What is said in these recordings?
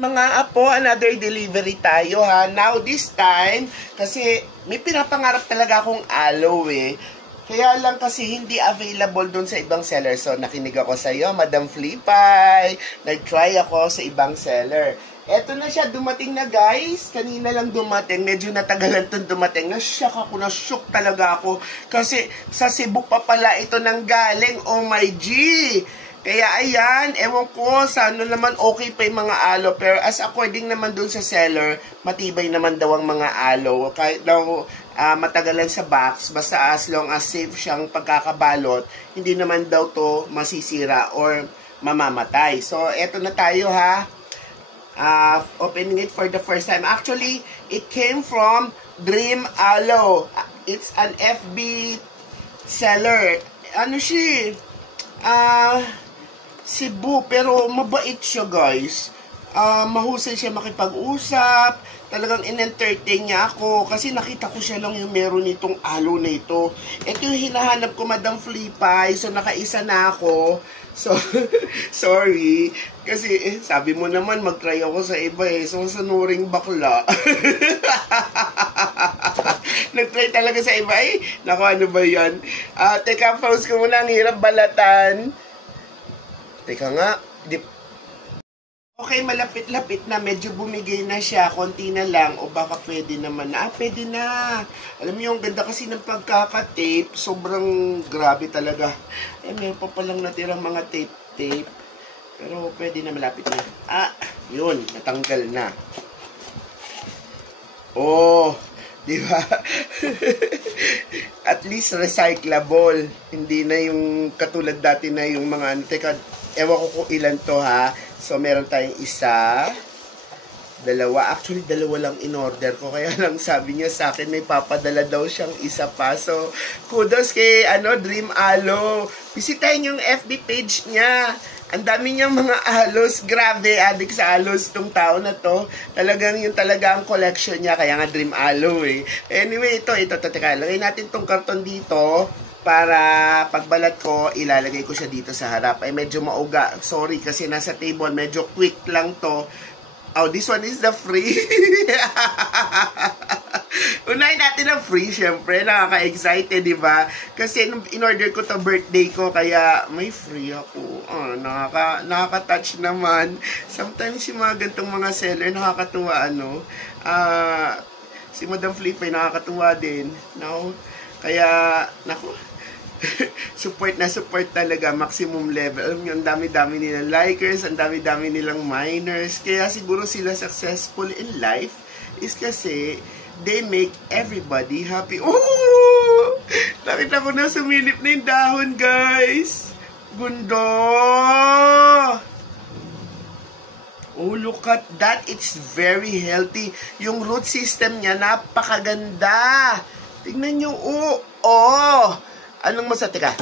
Mga apo, another delivery tayo ha. Now this time, kasi may pinapangarap talaga akong aloe eh. Kaya lang kasi hindi available dun sa ibang seller. So nakinig ako sa iyo, Madam Flipay. Nag-try ako sa ibang seller. Eto na siya, dumating na guys. Kanina lang dumating. Medyo natagalan itong dumating. Na-shock ako, na-shock talaga ako. Kasi sa Cebu pa pala ito nang galing. Oh my G! Kaya ayan, ewan ko, sana naman okay pa yung mga aloe. Pero as according naman dun sa seller, matibay naman daw ang mga aloe. Kahit daw matagalan sa box, basta as long as safe siyang pagkakabalot, hindi naman daw to masisira or mamamatay. So, eto na tayo ha. Opening it for the first time. Actually, it came from Dream Aloe. It's an FB seller. Ano siya? Cebu, pero mabait siya guys. Mahusay siya makipag-usap. Talagang in-entertain niya ako. Kasi nakita ko siya lang yung meron nitong aloe na ito. Ito yung hinahanap ko, Madam Flipay. So, nakaisa na ako. So, sorry. Kasi, sabi mo naman, mag-try ako sa iba eh. So, sanuring bakla. Nag-try talaga sa iba eh. Naku, ano ba yan? Teka, pause ko muna. Ang hirap balatan. Teka nga. Okay, malapit-lapit na. Medyo bumigay na siya. Konti na lang. O baka pwede naman na. Pwede na. Alam mo yung ganda kasi ng pagkaka-tape. Sobrang grabe talaga. Eh, meron pa palang natirang mga tape-tape. Pero pwede na, malapit na. Yun. Natanggal na. Oh, di ba? At least recyclable. Hindi na yung katulad dati na yung mga teka, ewan ko kung ilan to ha. So, meron tayong isa, dalawa. Actually, dalawa lang in-order ko. Kaya lang sabi niya sa akin, may papadala daw siyang isa pa. So, kudos kay Dream Aloe. Bisitahin yung FB page niya. Ang dami niyang mga aloes. Grabe, adik sa aloes tong tao na to. Talagang yung talaga ang collection niya. Kaya nga Dream Aloe eh. Anyway, ito. Teka, lagay natin tong karton dito. Para pagbalat ko, ilalagay ko siya dito sa harap. Ay, medyo mauga. Sorry, kasi nasa table. Medyo quick lang to. Oh, this one is the free. Unahin natin ang free, syempre. Nakaka-excited, di ba? Kasi in-order ko to birthday ko, kaya may free ako. Nakaka-touch naman. Sometimes yung mga gantong mga seller, nakakatuwa, si Madam Flip ay nakakatuwa din. No? Kaya, naku, support na support talaga, maximum level. Alam nyo, ang dami-dami nilang likers, ang dami-dami nilang miners. Kaya siguro sila successful in life is kasi they make everybody happy. Oh! Nakita ko na sumilip na yung dahon, guys. Gundo! Oh, look at that. It's very healthy. Yung root system niya, napakaganda. Tingnan nyo, oh! Anong Teka.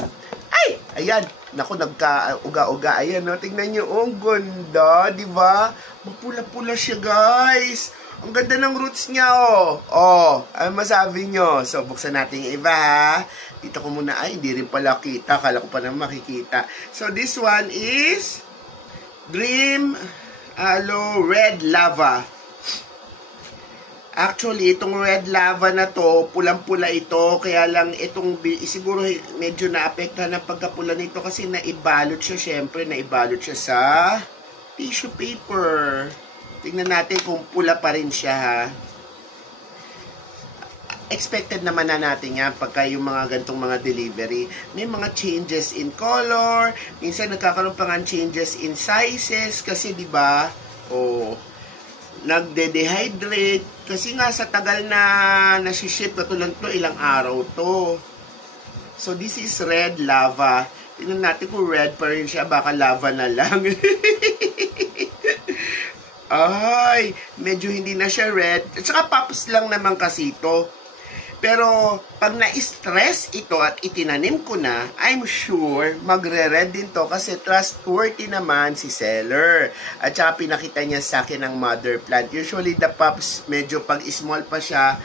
Ay! Ayan. Naku, nagka-uga-uga. Ayan, no? Tingnan nyo, ang ganda. Diba? Mapula-pula siya, guys. Ang ganda ng roots niya, oh. Oh, ano masabi nyo? So, buksan natin yung iba, ha? Dito ko muna. Ay, hindi rin pala kita. Kala ko pa na makikita. So, this one is Dream Aloe Red Lava. Actually, itong red lava na to, pulang-pula ito, kaya lang itong, siguro medyo naapektahan ng pagkapula nito kasi naibalot siya, syempre, naibalot siya sa tissue paper. Tingnan natin kung pula pa rin siya, ha. Expected naman na natin yan pagka yung mga gantong mga delivery. May mga changes in color, minsan nagkakaroon pa nga changes in sizes, kasi diba, nagde-dehydrate kasi nga sa tagal na nasi-ship katulad to, ilang araw to. So this is red lava. Tingnan natin kung red pa rin siya, baka lava na lang. Ay, medyo hindi na siya red. At saka pops lang naman kasi ito. Pero, pag na-stress ito at itinanim ko na, I'm sure magre-red din to kasi trustworthy naman si seller. At saka pinakita niya sa akin ang mother plant. Usually, the pups, medyo pag small pa siya,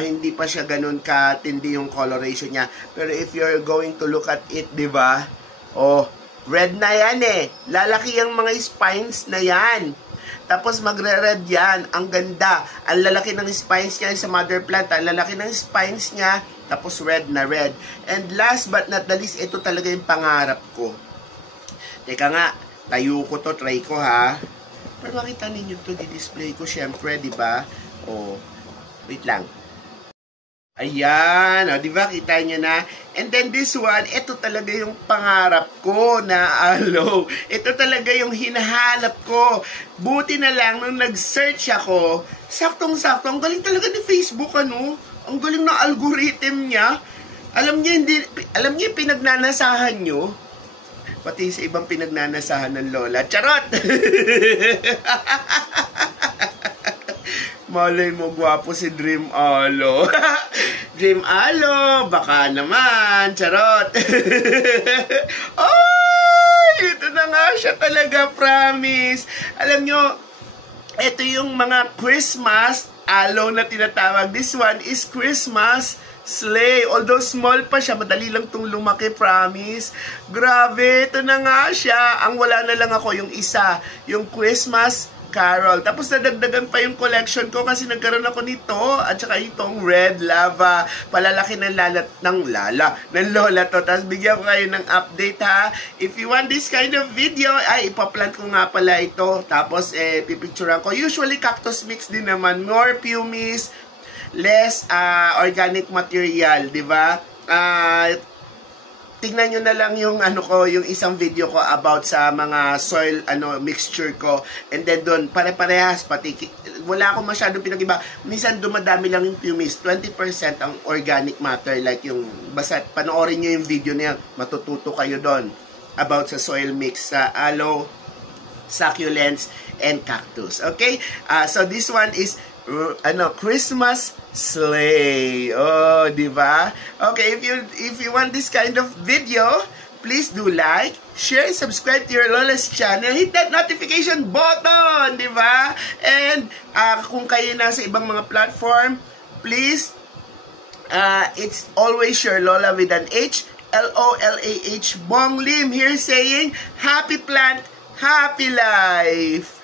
hindi pa siya ganun katindi yung coloration niya. Pero if you're going to look at it, di ba? Oh, red na yan eh. Lalaki ang mga spines na yan. Tapos magre-red yan. Ang ganda. Ang lalaki ng spines niya sa mother plant. Ang lalaki ng spines niya. Tapos red na red. And last but not the least, ito talaga yung pangarap ko. Teka nga, tayo ko to, try ko ha. Para makita ninyo to, di-display ko syempre, di ba? Oh, wait lang. Ayan, o, di ba? Kita nyo na. And then this one, ito talaga yung pangarap ko na aloe. Ito talaga yung hinahanap ko. Buti na lang, nung nag-search ako, saktong-sakto, ang galing talaga ni Facebook, ano? Ang galing na algorithm niya. Alam niya pinagnanasahan nyo. Pati sa ibang pinagnanasahan ng lola. Charot! Malay mo, gwapo si Dream Alo. Dream Alo, baka naman. Charot. Oh, ito na nga siya talaga, promise. Alam nyo, ito yung mga Christmas aloe na tinatawag. This one is Christmas sleigh. Although small pa siya, madali lang itong lumaki, promise. Grabe, ito na nga siya. Ang wala na lang ako, yung isa, yung Christmas Carol. Tapos nadagdagan pa yung collection ko kasi nagkaroon ako nito at saka itong red lava. Palalaki ng ng lola to. Tapos bigyan ko kayo ng update ha. If you want this kind of video, ay ipaplant ko nga pala ito. Tapos pipicturean ko. Usually cactus mix din naman. More pumice, less organic material, di ba? Tingnan nyo na lang yung yung isang video ko about sa mga soil mixture ko. And then doon pare-parehas pati wala akong masyadong pinag-iba. Minsan dumadami lang yung pumice, 20% ang organic matter, like yung basta panoorin niyo yung video niya, matututo kayo doon about sa soil mix sa aloe, succulents and cactus. Okay? So this one is Christmas sleigh. Oh, di ba? Okay, if you want this kind of video, please do like, share, subscribe to your Lola's channel. Hit that notification button, di ba? And kung kayo nasa ibang mga platform, please, it's always your Lola with an H, L-O-L-A-H, Bong Lim here saying, happy plant, happy life.